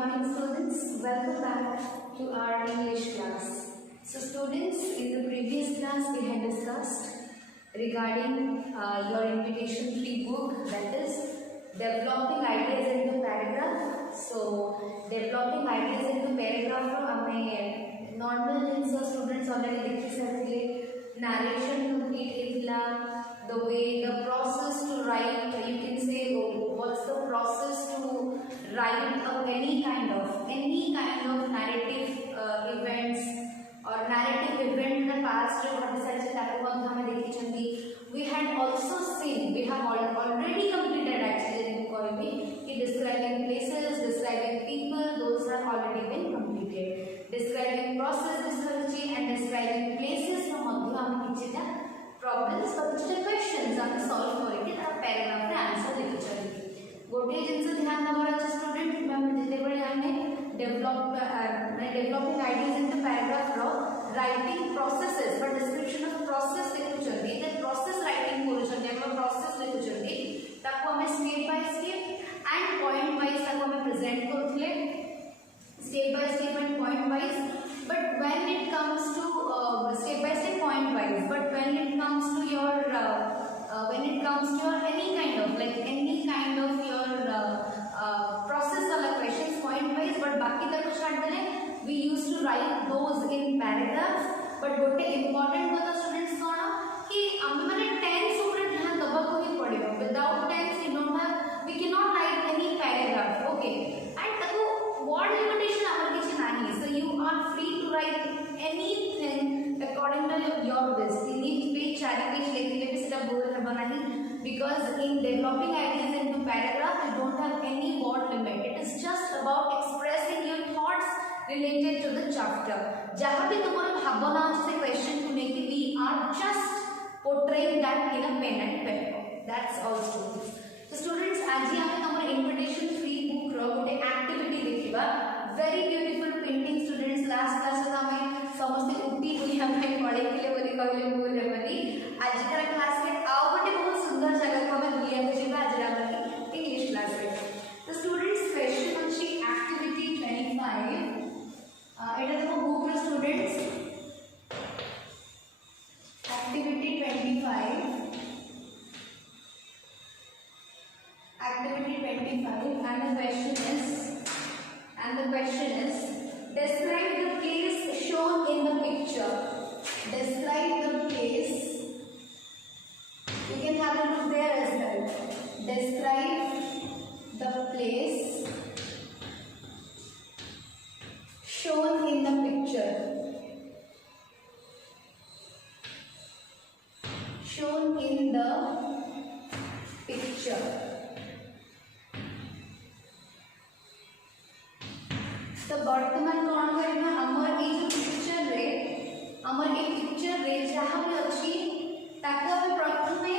morning students, welcome back to our English class. So students, in the previous class we had discussed regarding your invitation 3 book, that is developing ideas into paragraph. So developing ideas into paragraph ro ame normal jinsa students already dekhi sarthile, narration complete ethila, the way the process to write, you can say what's the process to write any kind of narrative events or narrative event in the past we had also seen, we have already completed actually describing places, describing people, those have already been completed. Describing process and describing places problems or questions solve करके paragraph रे answer लिखिछन। गोटे जिंस ध्यान देबार अछि student ma'am जते बळे हमने developing ideas into paragraph रो writing processes for description of process लिखुछन जे प्रोसेस राइटिंग करूछन जे प्रोसेस लिखुछन ताको हमें step by step and point wise ताको हमें प्रेजेंट करथले step by step and point wise, but when it comes to step by step point wise, but when it comes to your any kind of your process wala questions point wise, but baki tak start dele we used to write those in paragraphs. But gote important kotha students kona ki ame mane tense upare dhyan daba ko hi padibo, without tense we cannot write any paragraph, okay, and taku word limitation amar kichi nahi, so you are free to write anything according to your wish. Tini page 4 page lekhile bi seta bore haba nahi, because in developing ideas into paragraph you don't have any word limit. It is just about expressing your thoughts related to the chapter. jaha bhi tumhara bhavana ache se question ko leke we are just portraying that in a pen and paper. That's all students. So students, aji ame tomar invitation 3 book ro gote activity dekhiba, very beautiful painting students. Last class में हमें समझते उठी हुई हमें पढ़े के लिए बोली कहले बोल रे बनी आज का क्लास में आओ बटे बहुत सुंदर जगह को हमें बुलिया के जीवा आज रात की इंग्लिश क्लास में. तो स्टूडेंट्स क्वेश्चन अच्छी एक्टिविटी 25 एटा देखो बुक रे students activity 25 and the question is describe the place shown in the picture. Describe the place, you can have a look there as well. Describe the place shown in the picture. Shown in the picture. तो वर्तमान कौन करना हमर ए जो picture रे जहां भी अछि ताका हम प्रथमे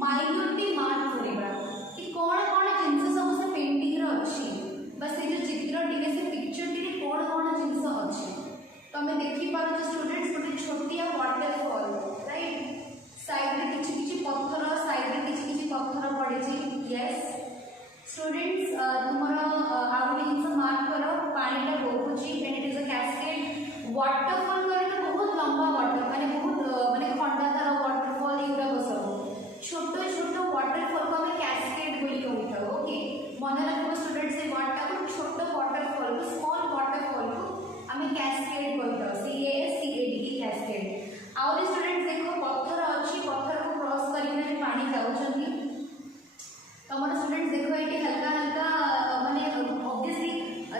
माइन्यूटली मार्क करिबा कि कोन कोन जिंस सब से पेंटिंग रे अछि, बस ए जो चित्र टिके से पिक्चर टिके कोन कोन जिंस अछि तो हमें देखि पारो स्टूडेंट्स गोटे छोटिया वाटरफॉल, राइट, साइड रे किछि पत्थर पड़े छी. यस स्टूडेंट्स तुम्हारा आउट जिंस मार्क करो पानी टा बोहुची and it is a cascade. Waterfall करे तो बहुत लंबा वाटर माने खंडाधार वाटरफॉल इरा सब छोटो वाटरफॉल को हमें कैस्केड बोली कहता है. ओके, मन रखो स्टूडेंट्स से वर्ड को छोटो वाटरफॉल को स्मॉल वाटरफॉल को हमें कैस्केड कहता है, CASCAD की कैस्केड. और स्टूडेंट्स देखो पत्थर अछि, पत्थर को क्रॉस करिने पानी जाउछंती. तमर स्टूडेंट्स देखो ये हल्का माने ऑब्वियसली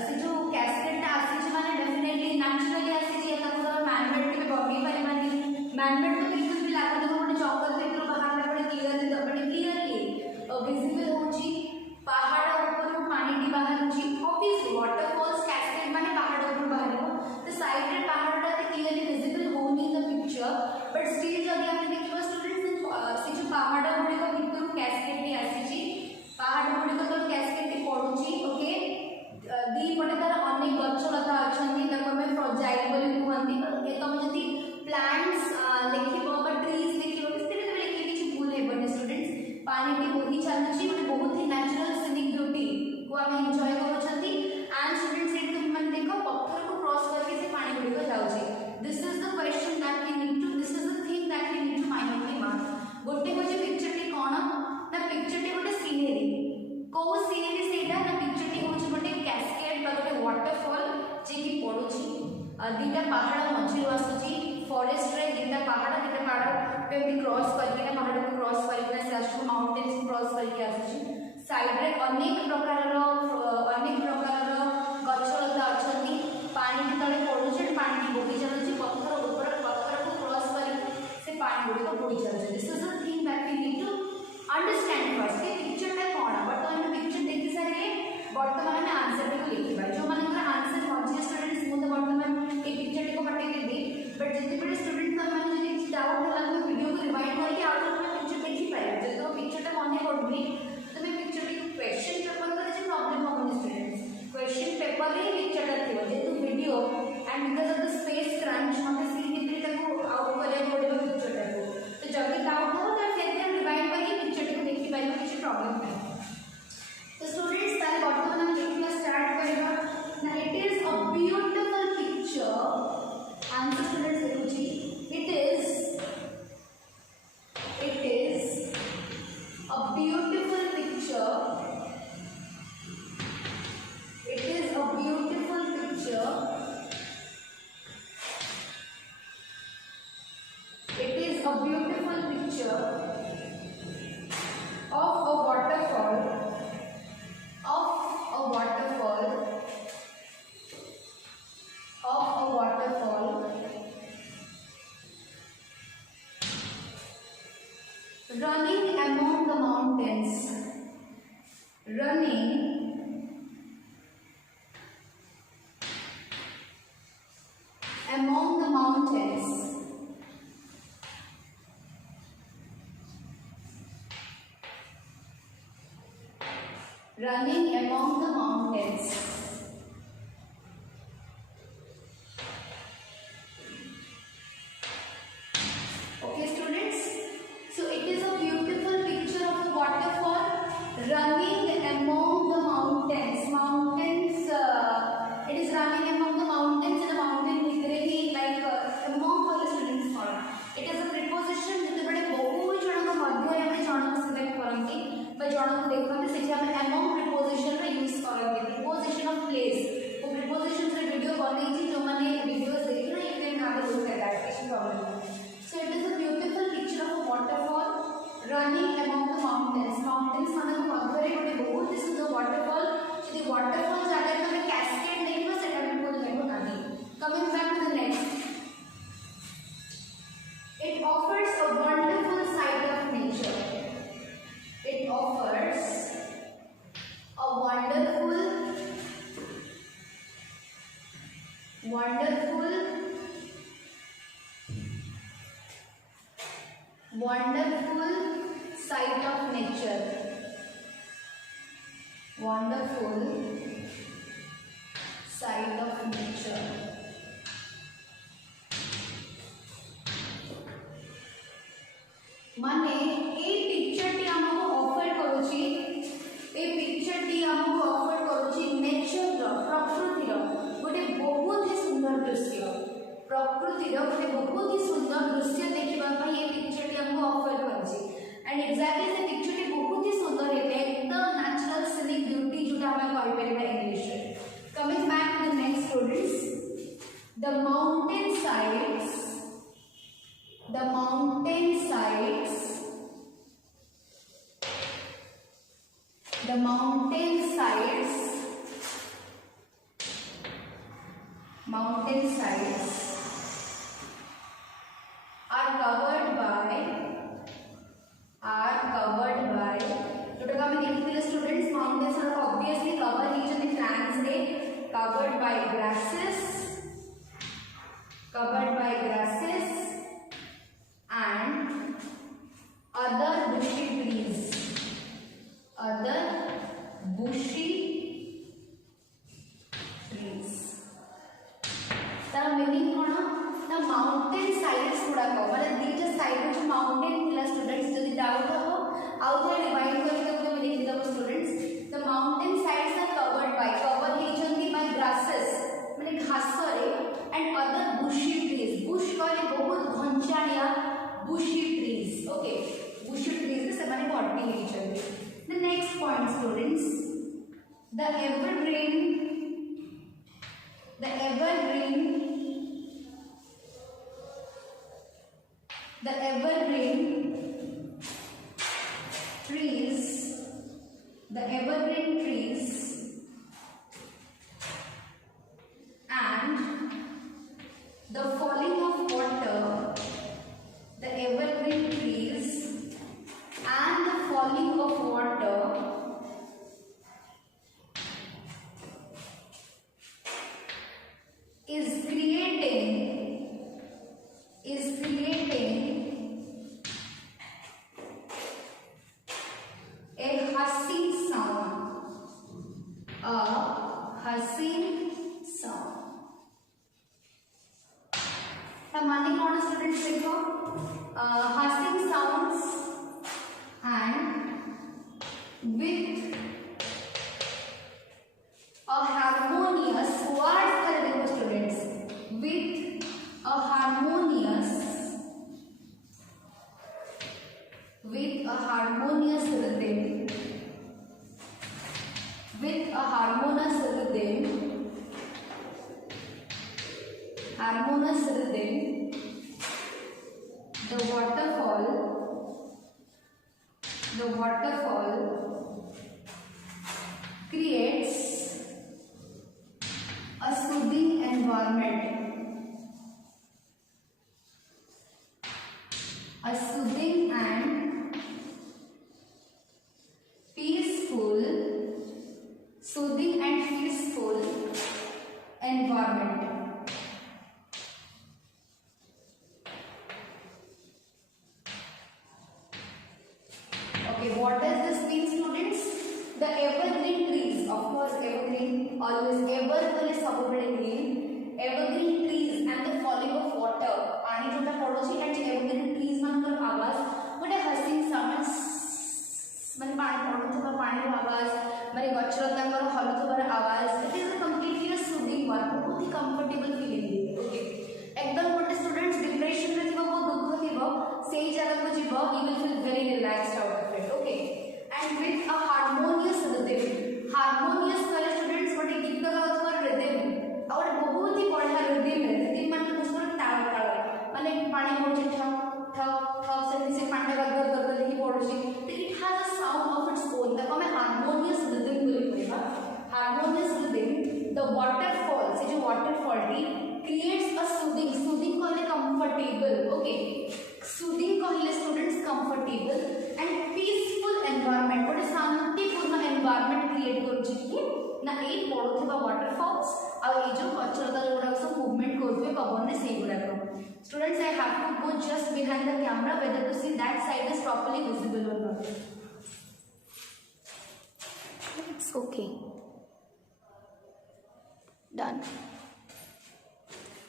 से जो कैस्केड ता आसी माने डेफिनेटली नेचुरली आसी जे तक मैनमेड के बॉडी पारे माने मैनमेड तो बिल्कुल भी लागत देखो गोटे जंगल भीतर बाहर में पड़े क्लियरली विजिबल होची पहाड़ ऊपर पानी टी बाहर होची. ऑब्वियसली वाटरफॉल्स कैस्केड माने पहाड़ ऊपर बाहर हो तो साइड रे पहाड़ ता क्लियरली विजिबल होनी in the picture, but still जब हम देखिबा स्टूडेंट्स से जो पहाड़ गुडी को भीतर कैस्केड भी आसी पहाड़ गुडी को कैस्केड टी पडुची. ओके, दी पटे तार अनेक गछ लता अछंती तको में फ्रजाइल बोली कहंती. ए तम जति प्लांट्स लेखिबो बा ट्रीज लेखिबो किस लेखि किछि भूल हेबनी स्टूडेंट्स. पानी टी बोही चलुची बहुत ही नेचुरल सीनिक ब्यूटी को हम एंजॉय करूछंती. एंड स्टूडेंट्स दीटा पहाड़ मझी आसूची फॉरेस्ट रे दीटा पहाड़ पे क्रॉस करके पहाड़ को क्रॉस करके से लास्ट माउंटेन्स क्रॉस करके आसूची साइड रे अनेक प्रकार गछलता अछंती पानी तले पडुचे पानी की बोही चलुची पत्थर ऊपर पत्थर को क्रॉस करके से पानी गुडी को बोही चलुचे this is the thing that we need to understand first के पिक्चर टा कोन बर्तमान पिक्चर देखि सारे बर्तमान में आंसर को लिखिबा जो मानकर आंसर मझे स्टूडेंट्स मु तो बर्तमान ए पिक्चर को पठे देबी बट जति बड़े स्टूडेंट तो माने जति डाउट होला तो वीडियो को रिवाइंड करके आउट में पिक्चर देखि पाए जति तो पिक्चर टा मने पडुनी तो मैं पिक्चर की क्वेश्चन पेपर करे जे प्रॉब्लम होनी स्टूडेंट्स क्वेश्चन पेपर रे पिक्चर टा थियो जेतु video and because of the space crunch मते सी कितरी को आउट करे पड़िबो पिक्चर टा को तो जति डाउट हो तो फिर रिवाइंड करके पिक्चर को देखि पाइबो किछ प्रॉब्लम नहीं तो स्टूडेंट्स ताले वर्तमान हम देखिबा स्टार्ट करबा ना it is a beautiful picture answer students देखुची it is a beautiful picture it is a beautiful picture it is a beautiful picture of a waterfall running among the mountains okay students so it is a beautiful picture of a waterfall running among the mountains it is running among the mountains and the mountain literally like among all the students for it is a preposition jete bade bahut jana madhya ame jana select karanti ba jana ko dekhante sethi ame among preposition रे use करेंगे preposition of place वो preposition से video बनी थी जो मैंने videos देखी ना you can have a look at that issue problem so it is a beautiful picture of a waterfall running among the mountains माने मध्य रे गोटे बहुत ही सुंदर waterfall यदि waterfall जागा तमे cascade देखबो सेटा में को देखबो नाही coming back to the next it offers a wonderful sight of nature it offers a wonderful sight of nature wonderful sight of nature माने ए पिक्चर टी हमको ऑफर करूची ए पिक्चर टी हमको ऑफर करूची नेचर रो प्रकृति रो गोटे बहुत ही सुंदर दृश्य प्रकृति रो गोटे बहुत ही सुंदर दृश्य देखिबा पई ए पिक्चर टी हमको ऑफर करूची एंड एग्जैक्टली से पिक्चर टी बहुत ही सुंदर है एकदम नेचुरल सीनिक ब्यूटी जोटा हम कहि परबा इंग्लिश रे coming back to the next students the mountain sides are covered by जोटा हम देखिले students mountains are obviously cover region flanks रे covered by grasses and other bushy trees तार मीनिंग कोन ना माउंटेन साइड्स गुडा को माने दीटा साइड जो माउंटेन थिला स्टूडेंट्स जदी डाउट हो आउ थे रिवाइंड करके तो मैं लिख देबो students the mountain sides are cover हेजंती बाय ग्रासेस माने घास रे and other bushy trees bush करे बहुत घंचालिया bushy trees okay bushy trees से माने बॉडी हेजंती the next point students the evergreen evergreen trees and the falling of water, the evergreen trees and the falling of water is creating a hushing sound, a hushing sound. माने कौन students देखो hushing sounds and with a harmonious words करे देखो students with a harmonious rhythm, with a harmonious rhythm, the waterfall creates a soothing environment, a soothing and peaceful environment. Okay, what does this mean, students? The evergreen trees, of course, evergreen, always ever green, evergreen trees and the falling of water. पानी जोटा पड़ोसी and evergreen trees मानकर आवाज, बड़े hushing sounds, माने पानी पड़ोसी पानी आवाज, माने गच्छलता कर हलुतुबार आवाज. It is a completely a soothing one, बहुत ही comfortable feeling है. Okay, एकदम गोटे students depression में थीबो बहुत दुख थीबो, सेही जगह को जीवो, you will feel very relaxed out of it. Okay, and with a harmonious rhythm, harmonious कले students गोटे गीत गाउथवा rhythm, और बहुत ही बढ़िया rhythm है. rhythm माने उसको ताल माने पानी पड़ोसी ठप ठप ठप से पानी गदगद की पड़ोसी. It has a sound of its own. देखो मैं harmonious rhythm बोली कहबा. harmonious rhythm, the waterfall से जो waterfall T creates a soothing कहले comfortable. Okay, soothing कहले students comfortable and peaceful environment, गोटे शांतिपूर्ण environment create करूची कि ना ए पड़ोथिबा waterfalls आ ए जो गच्छलता जोडा सब movement करथुवे पवन ने सेही गुडा को. Students, I have to go just behind the camera whether to see that side is properly visible or not. It's okay. Done.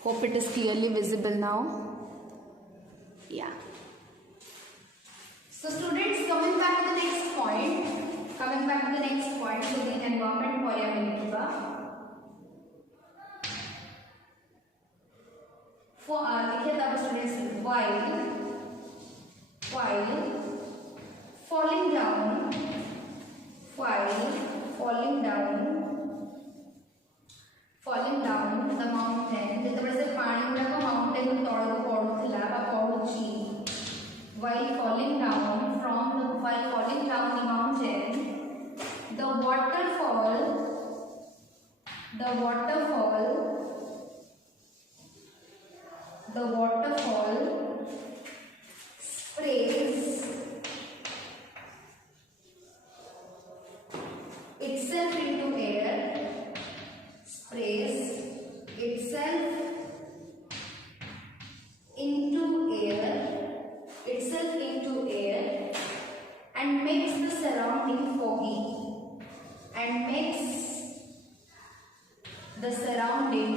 Hope it is clearly visible now. Yeah. So students, coming back to the next point, so the environment पढ़िया मिलेगा. For लिखे तब students while falling down the mountain, जेतबे से पानी गुडा को mountain तळ को पडुथिला बा पडुची. While falling down the mountain, the waterfall sprays itself into air, and makes the surrounding foggy, and makes the surrounding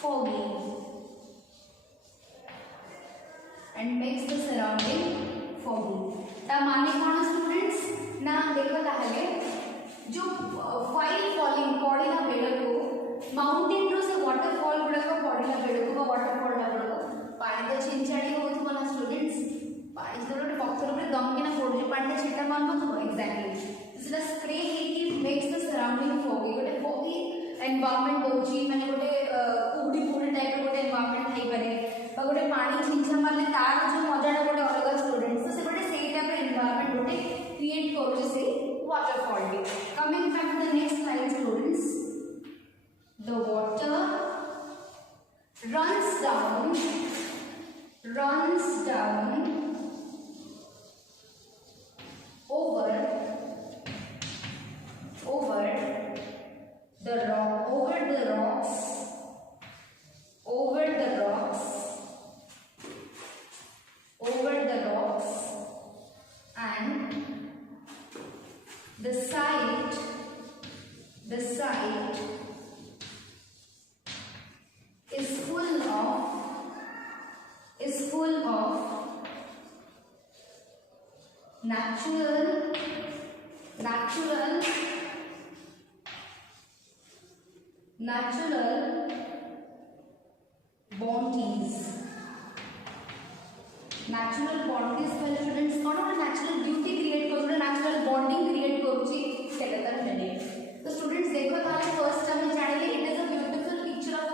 foggy, ता माने कौन स्टूडेंट्स ना देखो ताहले जो फाइल फॉलिंग पड़िला बेल को माउंटेन रो से वाटरफॉल गुडा को पड़िला बेल को वाटरफॉल डाबल को पानी तो छिंचाड़ी होथबो ना स्टूडेंट्स. पानी जरो पत्थर ऊपर दम के ना पड़जे पानी तो छिटा मारबो तो exactly this is a spray it makes the surrounding foggy, गोटे फॉगी एनवायरनमेंट दोची माने गोटे पूडी टाइप गोटे एनवायरनमेंट थाई पारे गोटे पानी छिंछा मारले तार जो मजाटा गोटे अलग स्टूडेंट्स तो से गोटे सेई टाइप एनवायरनमेंट गोटे क्रिएट करूचे से वाटरफॉल टी coming back to the next slide students the water runs down over the rocks and the site is full of natural bounties पहले स्टूडेंट्स कौन गोटे नेचुरल ब्यूटी क्रिएट कर नेचुरल बॉन्डिंग क्रिएट करूची सेटा तार मीनिंग तो students देखो ताले फर्स्ट हम जानिले it is a beautiful picture of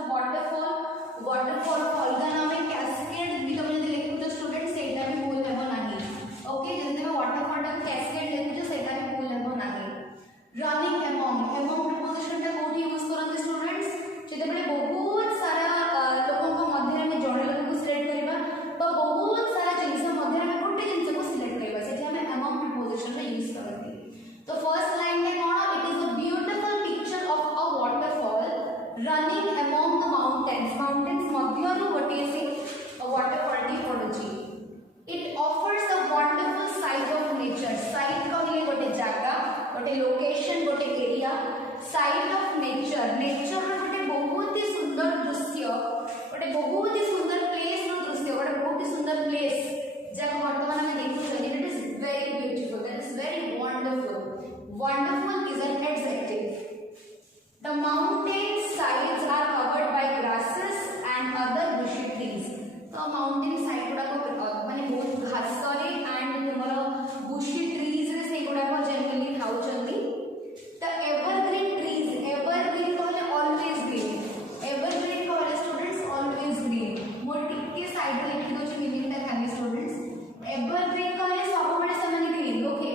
waterfall अलगा नाम है कैस्केड भी तुम जदि लिखु तो स्टूडेंट्स सेटा भी भूल हेबो नाही ओके जदि तुम वाटरफॉल का कैस्केड लिखु तो सेटा भी भूल हेबो नाही रनिंग अमंग प्रीपोजिशन टा कोठी यूज करते स्टूडेंट्स जेते बडे बहुत सारा लोगों को मध्य में जड़े लोग को सिलेक्ट करबा तो बहुत सारा जिंस मध्य में गोटे जिंस को सिलेक्ट करबा से हमें अमंग प्रीपोजिशन में यूज करते तो फर्स्ट लाइन में कोन it is a beautiful picture of a waterfall running among the mountains मध्यरु गोटे से वाटरफॉल टी पडुची it offers a wonderful sight of nature sight कहले गोटे जगह गोटे लोकेशन गोटे एरिया साइट ऑफ नेचर गोटे बहुत ही सुंदर दृश्य गोटे बहुत ही सुंदर प्लेस रो दृश्य गोटे बहुत ही सुंदर प्लेस जगह वर्तमान में देखु it is very beautiful that is very wonderful is an adjective the mountain sides are covered by grasses and other bushy trees तो माउंटेन साइड गुडा को माने बहुत घास रे एंड तुमरो बुशी ट्रीज रे से गुडा को जनरली खाउचंदी द एवरग्रीन ट्रीज एवरग्रीन कहले ऑलवेज ग्रीन एवरग्रीन कहले स्टूडेंट्स ऑलवेज ग्रीन मोर टिके साइड रे लिखि दोची मीनिंग ता खाली स्टूडेंट्स एवरग्रीन कहले सब बडे समान green okay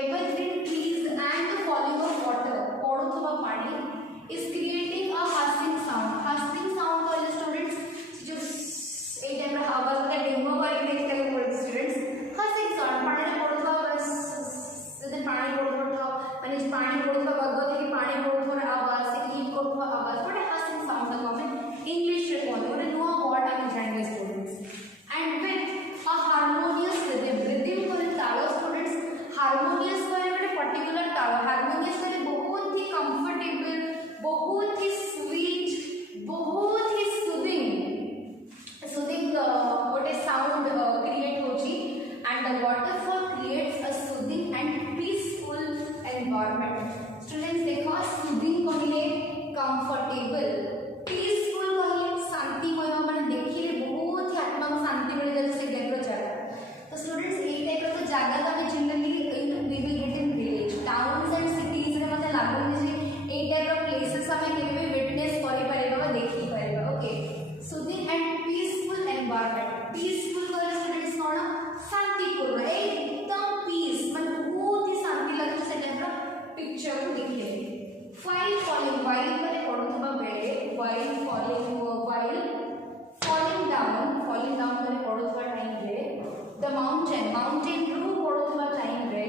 evergreen trees and the falling off water पडुथबा पानी is creating a hustling sound कहले स्टूडेंट्स जो ए टाइप रा आवाज रे डेमो बारी देख के पड़े स्टूडेंट्स hustling sound पानी पडुथबा जदि पानी पडुथबा माने पानी पडुथबा गगो थी पानी पडुथबा आवाज से की पडुथबा आवाज बड़े hustling sound को हमें इंग्लिश रे कहले बड़े नुवा वर्ड हम जानेंगे students and with a harmonious rhythm कहले ताल स्टूडेंट्स हार्मोनियस कहले बड़े पर्टिकुलर ताल हार्मोनियस कहले बहुत ही कंफर्टेबल बहुत ही स्वीट बहुत ही सूदिंग गोटे साउंड क्रिएट होची and the waterfall creates a soothing and peaceful environment students देखो सूदिंग कहले कंफर्टेबल पीसफुल कहले शांतिमय माने देखिले बहुत ही आत्मा को शांति मिल जाए से टाइप रो जगह तो स्टूडेंट्स ए टाइप रो जगह तो हमें generally we will get in village towns and cities रे मते लागो जे ए टाइप रो प्लेसेस हमें केबे विटनेस करि परिबा देखि परिबा okay soothing and peaceful environment peaceful कहले स्टूडेंट्स कोन शांतिपूर्ण एकदम पीस माने बहुत ही शांति लगे से टाइप रो पिक्चर को देखिए while falling माने पडुथबा बेले while falling down माने पडुथबा टाइम रे द माउंटेन रू पडुथबा टाइम रे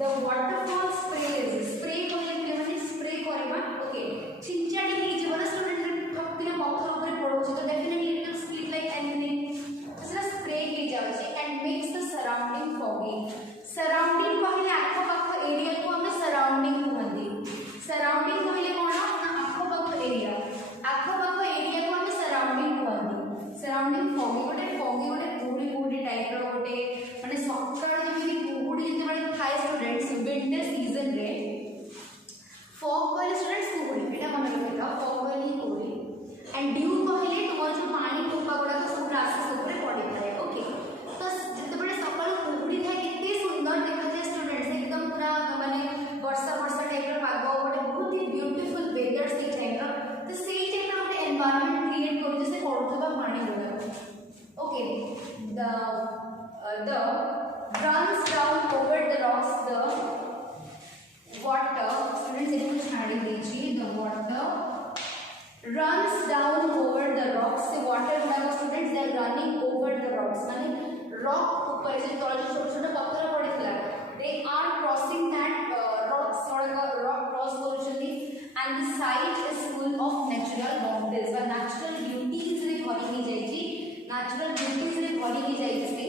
द वाटरफॉल स्प्रे कहले माने स्प्रे करबा ओके छिंचाडी ही जीवन स्टूडेंट ठोकिना पत्थर ऊपर पडुछ तो definitely it will split like anything इसरा स्प्रे ही जाउछे and makes the surrounding foggy surrounding कहले आखो पाखो एरिया को हम सराउंडिंग कहंदी सराउंडिंग कहले कोन ना आखो पाखो एरिया को हम सराउंडिंग कहंदी सराउंडिंग फॉगी गोटे कुहुडी टाइप रो गोटे माने सकाळ जेमि कुहुडी जे बडे थाय स्टूडेंट्स विंटर सीजन रे फॉग कहले स्टूडेंट्स कुहुडी एटा मन रखिता फॉग कहले कुहुडी एंड ड्यू कहले तुम जो पानी टोपा गुडा तो सब ग्रासेस ऊपर पड़ी थाए ओके तो जते बडे सकाळ कुहुडी थाए कितने सुंदर देखते स्टूडेंट्स एकदम पूरा माने वर्षा टाइप रो पागो गोटे बहुत ही ब्यूटीफुल वेदर से टाइप रो तो सेही टाइप रो गोटे एनवायरनमेंट क्रिएट करू जैसे पडुथबा पानी गुडा Okay, the runs down over the rocks, the water, students it will study the water runs down over the rocks. The water guda students they are running over the rocks, माने rock ऊपर से तले छोटे छोटे पत्थर पड़ितला, they are crossing that rocks rock cross करूछंती, and the site is full of natural wonders व natural beauties रे भरी ही जायछि, natural beauties रे भरी ही जायछि से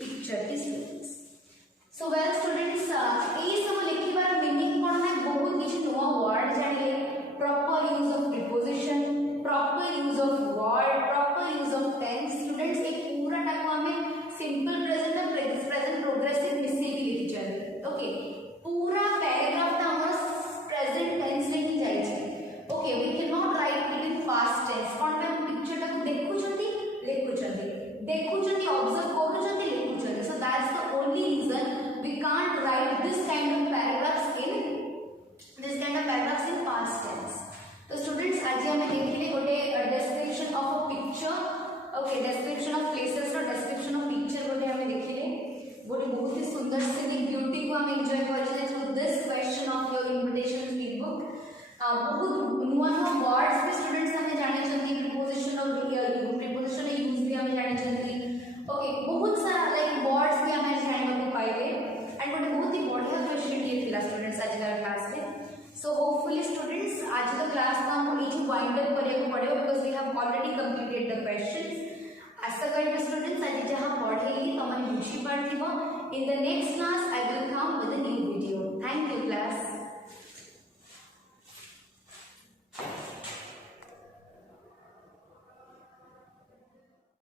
picture की students. So well students, ए सब लिखिबार मीनिंग कोन है, बहुत किछि नुवा word जानिले, proper use of preposition, proper use of word, proper use of tense. Students एक पूरा टाइम हमें simple present और present progressive मिसे भी लिखी चल, okay, पूरा पैराग्राफ ता हमर present tense ले ही जाय छै, okay, we cannot write it in past tense. Cone time picture टा को देखुछंती observe करूछंती लिखुछंती, so that's the only reason we can't write this kind of paragraphs in past tense. तो students आज हम देखिले गोटे description of a picture, okay, description of places और description of picture गोटे हम देखिले, गोटे बहुत ही सुंदर scenic beauty को हम enjoy करिले through this question of your invitation speed book. बहुत नुआ words भी students हमें जाने चलती, preposition और preposition use भी हमें जाने चलती, okay, बहुत सारा like words भी हमें जाने को पाइले, and गोटे बहुत ही बढ़िया question ये थिला students आज का क्लास में. So hopefully students आज का क्लास ना हम इची wind up करे को पड़े, because we have already completed the questions. आशा करते students आज जहाँ पढ़े ली तो हमारी बुझी पड़ती हो. In the next class I will